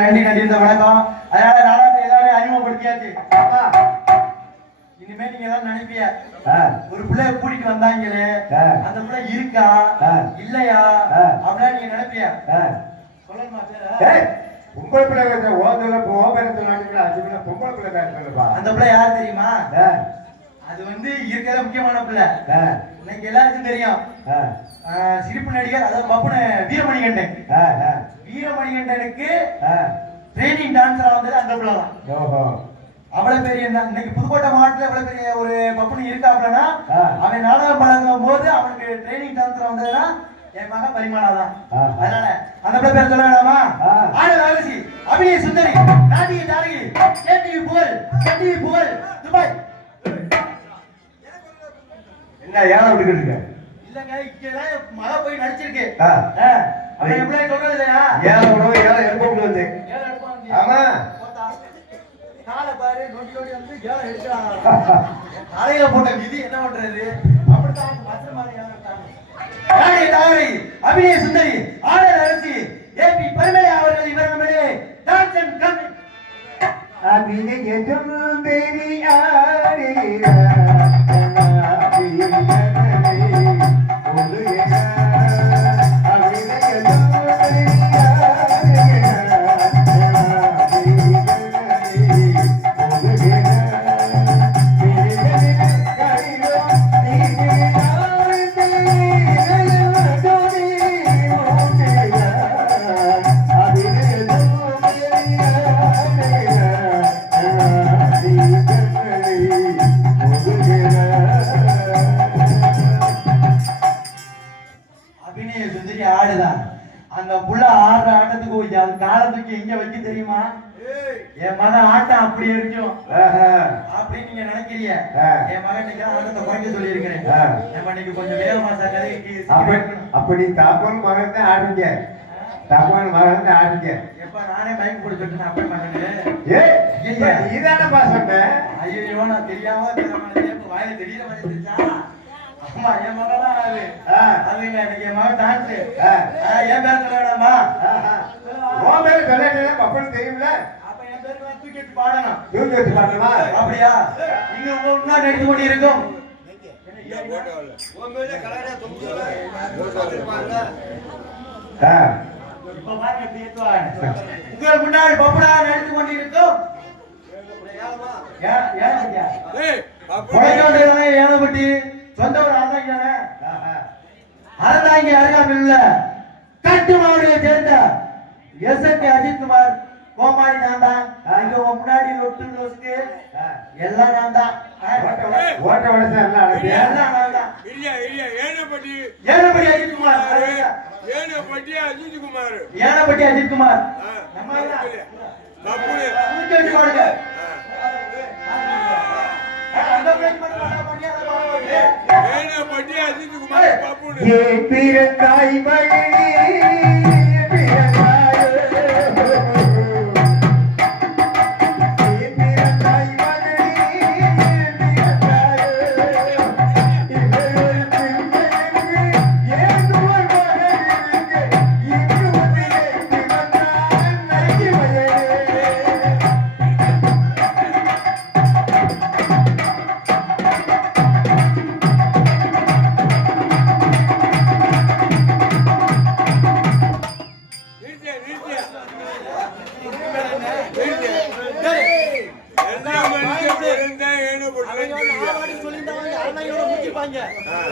நன்றி நன்றி இந்த வணக்கம் அதனால நாடகத்தை எல்லாரையும் அறிமுகப்படுத்தியாச்சு இனிமே நீங்க தான் நினைப்பீங்க ஆ, ஒரு பிள்ளைய கூட்டிட்டு வந்தாங்களே. அந்த பிள்ளை இருக்கா. இல்லையா. அப்படின்னா நீங்க நினைப்பீங்க ஆ. சொல்லணுமா பேரை? பொம்பளை பிள்ளை ஓதல ஓபரத்து நாட்டுல அஞ்சு பிள்ளை பொம்பளை பிள்ளை அந்த பிள்ளை யார் தெரியுமா அது வந்து இருக்கிற முக்கியமான பிள்ளை. ஆ, இன்னைக்கு எல்லாருக்கும் தெரியும். சிரிப்பு நடிகர் அதாவது பப்புன வீரமணிகண்டன். வீரமணிகண்டனுக்கு. ட்ரைனிங் டான்ஸரா வந்தது அந்த பிள்ளை தான். அவ்வளவு பெரிய இன்னைக்கு புதுக்கோட்டை மாவட்டத்துல அவ்வளவு பெரிய ஒரு பப்புனு இருக்காப்லனா ஆ. அவன் நாடகம் பழங்கும் போது அவனுக்கு ட்ரைனிங் டான்ஸர் வந்ததுன்னா என் மகன் பரிமாணா தான். ஆ. அதனால அந்த பிள்ளை பேர் சொல்ல வேண்டாமா ஆ. ஆடல் அரசி அபிநய சுந்தரி நாட்டிய தாரகி கேடிவி புகழ் கேடிவி புகழ் துபாய். என்ன ஏழை விட்டுக்கிட்டு இருக்க இல்லங்க இங்கதான் மழை போய் நடிச்சிருக்கு. அவன் எப்படி சொல்றது இல்லையா ஏழை உணவு ஏழை எழுப்ப வந்து ஏழை. ஆமா. காலை பாரு நோண்டி நோண்டி வந்து ஏழை எடுக்கிறான் தலையில போட்ட விதி என்ன பண்றது அப்படித்தான் அவங்க பத்திரமா ஏமாத்தாங்க. ராணி தாவரை அபிநய சுந்தரி ஆடல் அரசி ஏபி பரிமலை அவர்கள் இவர் நம்மளே டான்ஸ் அண்ட் கம் அபிநயம் அபிநய வைக்க தெரியுமா? என் மகன் ஆட்டம் அப்படி இருக்கும். அப்படின்னு நீங்க நினைக்கிறீங்க. என் மகன் இன்னைக்கு ஆட்டத்தை குறைக்க சொல்லி இருக்கிறேன் ஆ. நம்ம இன்னைக்கு கொஞ்சம் வேகமா சார் அப்படி தாப்பன் மகன் தான் ஆடுங்க தாப்பன் மகன் தான் ஆடுங்க எப்ப நானே கொடுத்துட்டு நான் அப்படி மகனு. நீதானப்பா சொன்ன. ஐயோ நான் தெரியாம வாயில மாதிரி தெரிஞ்சா? ஆமா என் மகன் தான் அது. அதுங்க என் மகன் டான்ஸ். என் பேர் ஆஹா. உன் பேரு சொல்லலைன்னா பப்பன் தெரியுமில்ல அப்ப என் பேர் நான் தூக்கி வச்சு பாடணும் தூக்கி வச்சு பாட்டுமா அப்படியா? இங்க உங்க முன்னாடி நடித்து கொண்டு இருக்கும். உங்கள் முன்னாடி பப்புடா நடித்து கொண்டிருக்கும். ஏனப்பட்டி சொந்த ஊர் அறந்தாங்க தானே? ஆஹா. அறந்தாங்க அருகாமையில் உள்ள கட்டு மாவட்டத்தை சேர்ந்த கே அஜித்குமார் கோமாளி நான் தான். இங்க முன்னாடி ஒட்டு நோஸ்க்கு ஆ. எல்லாம் நான் தான். ஓட்ட வ- ஓட்ட வளசா எல்லாம் எல்லாம் நான் தான். இல்ல இல்ல ஏனப்பட்டி. ஏனப்பட்டி அஜித்குமார் அதுங்க. ஏனப்பட்டி அஜித் குமார். ஏனப்பட்டி அஜித்குமார். நம்ம அந்த பிள்ளைக்கு மட்டும்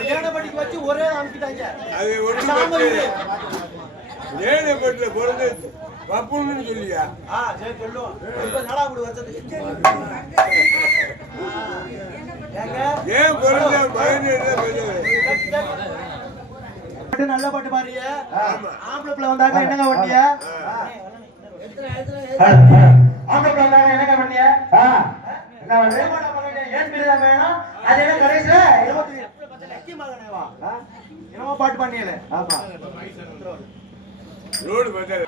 ஏனப்பட்டி வச்சு ஒரே அமைக்கிட்டாங்க. ஏனப்பட்டில பிறந்து பப்புன்னு சொல்லியா? ஆ சரி சொல்லுவோம். இப்ப நடா அப்படி ஏங்க? ஏன் பிறந்த பதினேழு பேசுறது பாட்டு நல்ல பாட்டு பாருங்க ஆமா. ஆம்பளை பிள்ளை வந்தாங்க என்னங்க வண்டிய ஆம்பளை பிள்ளை வந்தாங்க என்னங்க என்ன வந்து? ஏன் பிரிதா வேணும் அது என்ன கடைசியில? என்னமோ பாட்டு பண்ணியல ஆமா. ரோடு பார்த்தாரு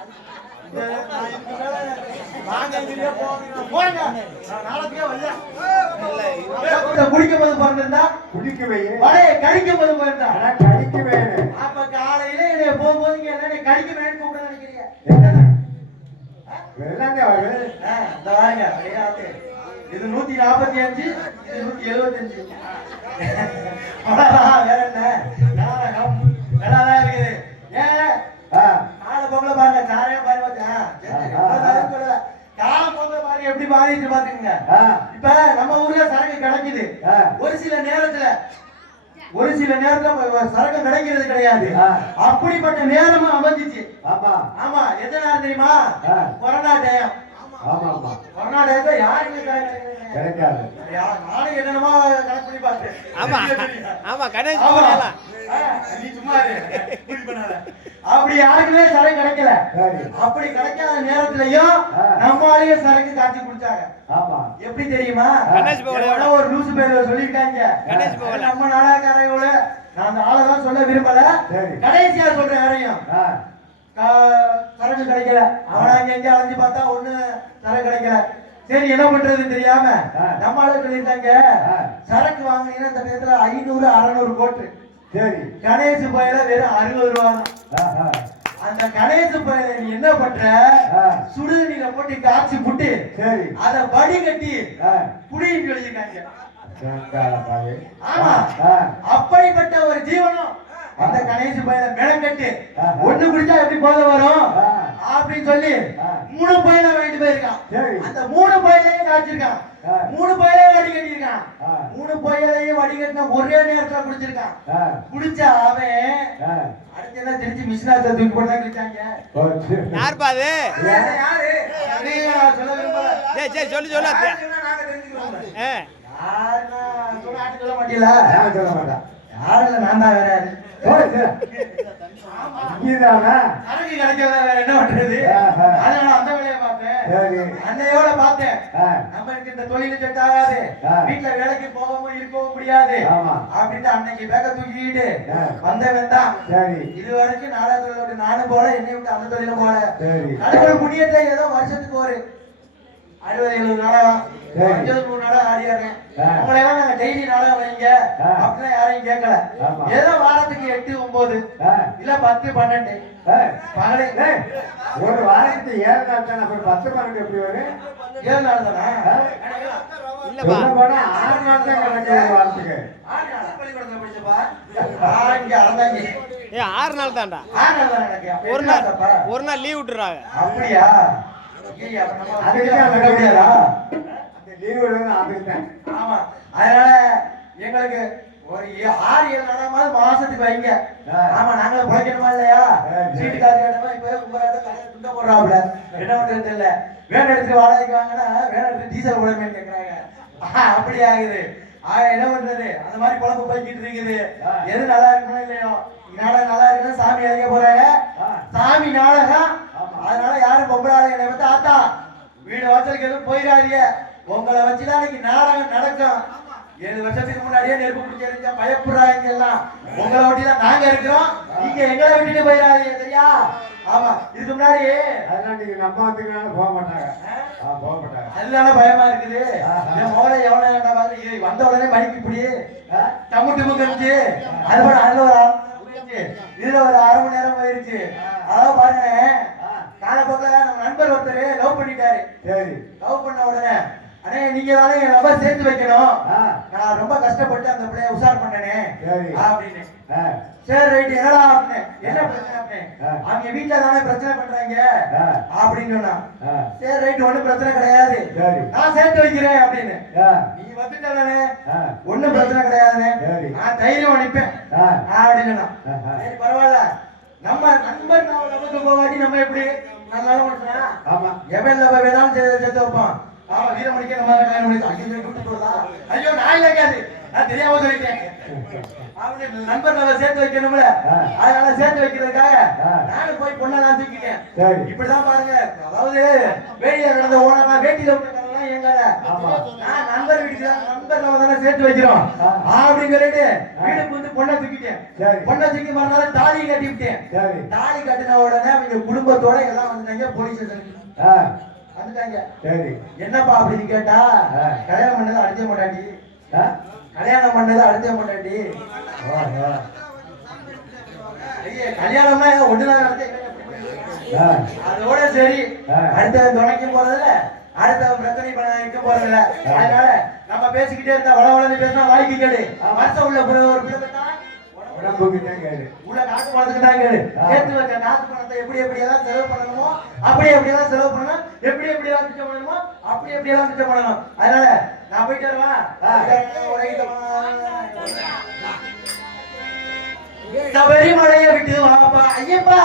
குடிக்கும் போது பிறந்திருந்தா குடிக்க வையே வடையை கடிக்கும் போது பிறந்தா ஆனா கடிக்க வேணும் அப்ப காலையில என்னைய போகும்போது என்ன கடிக்க வேணும்னு கூப்பிட நினைக்கிறீங்க இந்த அப்படியே ஆத்து. இது நூத்தி நாற்பத்தி அஞ்சு இது நூத்தி எழுபத்தஞ்சு அவ்வளவுதான், வேற என்ன? நல்லாதான் இருக்குது. ஏன் கால பொங்கல பாருங்க சாரையும் பாரு. கால பொங்கல பாருங்க எப்படி மாறிட்டு பாத்துக்கங்க. இப்ப நம்ம ஊர்ல சரக்கு கிடைக்குது. ஒரு சில நேரத்துல ஒரு சில நேரத்துல சரக்கு கிடைக்கிறது கிடையாது. அப்படிப்பட்ட நேரமும் அமைஞ்சிச்சு. ஆமா. ஆமா எந்த நேரம் தெரியுமா. கொரோனா டைம் ஆமா ஆமா கொரோனா டயத்துல யாருமே கிடையாது. கிடைக்காது. யா- நானும் என்னென்னமோ கணக்கு பண்ணி பார்த்தேன். ஆமா. கணேஷ் நீ சும்மா. அப்படி யாருக்குமே சரக்கு கிடைக்கல. சரி. அப்படி கிடைக்காத நேரத்திலயும். நம்மளாலேயே சரக்கு காய்ச்சி குடிச்சாங்க ஆமா. எப்படி தெரியுமா? ஒரு சொல்லிருக்காங்க கணேஷ் போகல. நம்ம நாடாக்காரங்கள நான் அந்த ஆளை தான் சொல்ல விரும்பல. கடைசியா சொல்றேன் யாரையும் சரக்கு கிடைக்கல. அவன் அங்க எங்க அலைஞ்சு பார்த்தா ஒண்ணு சரக்கு கிடைக்கல. சரி என்ன பண்றது தெரியாம. நம்ம ஆளு சொல்லியிருக்காங்க. ஆ. சரக்கு வாங்கினீங்கன்னா இந்த நேரத்துல ஐநூறு அறநூறு கோட்டு. சரி. கணேசு பயில வெறும் அறுபது ரூபா தான். அந்த கணேசு பயில நீ என்ன பண்ற? ஆ. சுடுதண்ணில போட்டு காய்ச்சி புட்டு. சரி. அத வடி கட்டி குடின்னு சொல்லியிருக்காங்க ஆமா. அப்படிப்பட்ட ஒரு ஜீவனம் அந்த கணேசு பயில மெனக்கட்டு. ஒண்ணு குடிச்சா எப்படி போத வரும். அப்படின்னு சொல்லி. மூணு பயில வாங்கிட்டு போயிருக்கான். அந்த மூணு பயிலையும் காய்ச்சிருக்கான். மூணு பயிலையும் வடிகட்டியிருக்கான் ஆ. மூணு பயிலையும் வடிகட்டின ஒரே நேரத்துல குடிச்சிருக்கான். குடிச்ச அவன் அடுத்து என்ன திருச்சி மிஷினாத்த தூக்கி போட்டு தான் குடிச்சாங்க. யாரு? நான் சொல்ல விரும்பல. சரி சொல்லு சொல்லு யாரு சொன்னா நாங்க தெரிஞ்சுக்கிறோம். ஆ. யாருன்னா சொன்னா ஆட்டு சொல்ல மாட்டீங்களா? நான் சொல்ல மாட்டேன் யாரும் இல்ல நான் தான் வேற. சரக்கு கிடைக்கல வேற என்ன பண்றது. அதனால அந்த வேலையை பார்த்தேன். அன்னையோட பார்த்தேன். நம்மளுக்கு இந்த தொழில் செட் ஆகாது. வீட்டுல வேலைக்கு போகவும் இருக்கவும் முடியாது. ஆமா. அப்படின்ட்டு அன்னைக்கு பேக்க தூக்கிட்டு. வந்தவன் தான். இது வரைக்கும் விட்டு நானும் போல என்னை விட்டு அந்த தொழிலும் போல. கடவுள் புண்ணியத்தை ஏதோ வருஷத்துக்கு ஒரு அறுபது எழுபது நாடகம். அஞ்சு நூறு நாடகம் ஆடிடுறேன். உங்களை எல்லாம் நாங்க டெய்லி நாடகம் வைங்க. அப்படிலாம் யாரையும் கேட்கல. ஏதோ வாரத்துக்கு எட்டு ஒன்பது. இல்ல பத்து பன்னெண்டு. பகலே. ஒரு வாரத்துக்கு ஏழு நாள் தானே அப்புறம் பத்து பன்னெண்டு எப்படி வரும்? ஏழு நாள் தானே? ஆறு நாள் தான் கணக்கு ஒரு வாரத்துக்கு. ஏ ஆறு நாள் தான்டா. ஆறு நாள் தானே எனக்கு. அப்ப ஒரு நாள்? ஒரு நாள் லீவ் விட்டுறாங்க. அப்படியா? அதுக்கு அதுக்கு தான் விட முடியாதா அந்த லீவு அதுக்கு தான் ஆமா. அதனால எங்களுக்கு ஒரு ஆறு ஏழு மாசத்துக்கு வைங்க. ஆமா நாங்க பிழைக்கணுமா இல்லையா. சீட்டு காசு கேட்டோமா இப்ப உங்க தலையில துண்ட போடுறாப்ல என்ன பண்றது தெரியல. வேன் எடுத்துட்டு வாடகைக்கு வாங்கினா வேன் எடுத்து டீசல் போடணும்னு கேக்குறாங்க. அப்படி ஆகுது. ஆக என்ன பண்றது? அந்த மாதிரி குழம்பு போய்கிட்டு இருக்குது. எது நல்லா இருக்குமோ இல்லையோ? நாடகம் நல்லா இருக்குன்னு சாமி அறிய போறாங்க. சாமி நாடகம். அதனால யாரும் பொம்பளை ஆளுங்க பார்த்து ஆத்தா வீடு வாசலுக்கு எதுவும் போயிடாதீங்க. உங்களை வச்சுதான் இன்னைக்கு நாடகம் நடக்கும். ஏழு வருஷத்துக்கு முன்னாடியே நெருப்பு பிடிச்சிருந்தா பயப்படுறாங்க எல்லாம் உங்களை ஒட்டி தான் நாங்க இருக்கிறோம். நீங்க எங்களை விட்டுட்டு போயிடாதீங்க சரியா? ஆமா இதுக்கு முன்னாடி அதெல்லாம் நீங்க நம்ம வந்துக்கனால போக மாட்டாங்க. போக மாட்டாங்க. அதுதானே பயமா இருக்குது. என் மோளை எவ்வளவு வேண்டாம் வந்த உடனே மைக்கு இப்படி டிம்மு கழிச்சு அது போல அதுல ஒரு இதுல ஒரு அரை மணி நேரம் போயிருச்சு. அதாவது பாருங்க காலப்போக்கில் நம்ம நண்பர் ஒருத்தர் லவ் பண்ணிட்டாரு. சரி. லவ் பண்ண உடனே அண்ணே நீங்க தானே என் நம்பர் சேர்த்து வைக்கணும். நான் ரொம்ப கஷ்டப்பட்டு அந்த பிள்ளைய உஷார் பண்ணனே. சரி. அப்படின்னு. சரி ரைட் என்னடா அப்படின்னு. என்ன பிரச்சனை அப்படின்னு. அவங்க வீட்டுல தானே பிரச்சனை பண்றாங்க. அப்படின்னு சொன்னான். ஆ. சரி ரைட் ஒண்ணும் பிரச்சனை கிடையாது. சரி. நான் சேர்த்து வைக்கிறேன். அப்படின்னு. நீ வந்துட்டானே ஆ. ஒண்ணும் பிரச்சனை கிடையாதுண்ணே. சரி. நான் தைரியம் அனுப்பேன் ஆ. அப்படின்னு. சரி பரவாயில்ல. நம்ம நண்பர் நான் போகாட்டி நம்ம எப்படி நல்லா மாட்டோம் ஆமா. எவன்ல போய் வேணாலும் செத்து வைப்பான். ஆமா வீரமணிக்கு நம்ம கல்யாணம் பண்ணி ஐயோ கூட்டு போறதா ஐயோ நான் நான் தெரியாம சொல்லிட்டேன். அவனு நண்பர் நம்ம சேர்த்து வைக்கணும்ல. அதனால சேர்த்து வைக்கிறதுக்காக. நானும் போய் பொண்ணெல்லாம் தூக்கிட்டேன். இப்படிதான் பாருங்க. அதாவது வேடியில நடந்த ஓனமா வேட்டியில எங்கால ஆமா. நான் நண்பர் வீட்டுக்கு தான் நண்பர் நம்ம தானே சேர்த்து வைக்கிறோம். அப்படின்னு சொல்லிட்டு வீட்டுக்கு வந்து பொண்ணை தூக்கிட்டேன். சரி. பொண்ணை தூக்கி மறுநாள் தாலி கட்டி விட்டேன். சரி. தாலி கட்டின உடனே அவங்க குடும்பத்தோட எல்லாம் வந்துட்டாங்க போலீஸ் ஸ்டேஷனுக்கு வந்துட்டாங்க. சரி. என்னப்பா அப்படின்னு கேட்டா. கல்யாணம் பண்ணது அடிச்ச மாட்டாட்டி ஆ. கல்யாணம் பண்ணது வா ஐயே கல்யாணம்னா ஒண்ணுதான். அதோட சரி. அடுத்த துணைக்க போறதில்ல அடுத்த பிரச்சனை பண்ண வைக்க போறதில்ல அதனால நம்ம பேசிக்கிட்டே இருந்தா வள வளர்ந்து பேசினா வாய்க்கு கேடு. மனச உள்ள ஒரு பிள்ளை பெத்தா உடம்புக்கு உள்ள காசு பணத்துக்கு தான் கேடு சேர்த்து வச்ச காசு பணத்தை எப்படி எப்படி எல்லாம் செலவு பண்ணணுமோ அப்படி எப்படி எல்லாம் செலவு பண்ணணும் எப்படி எப்படி எல்லாம் மிச்சம் பண்ணணுமோ அப்படி எப்படி எல்லாம் மிச்சம் பண்ணணும். அதனால நான் போயிட்டு வரவா? சபரிமலையை விட்டு வாப்பா ஐயப்பா.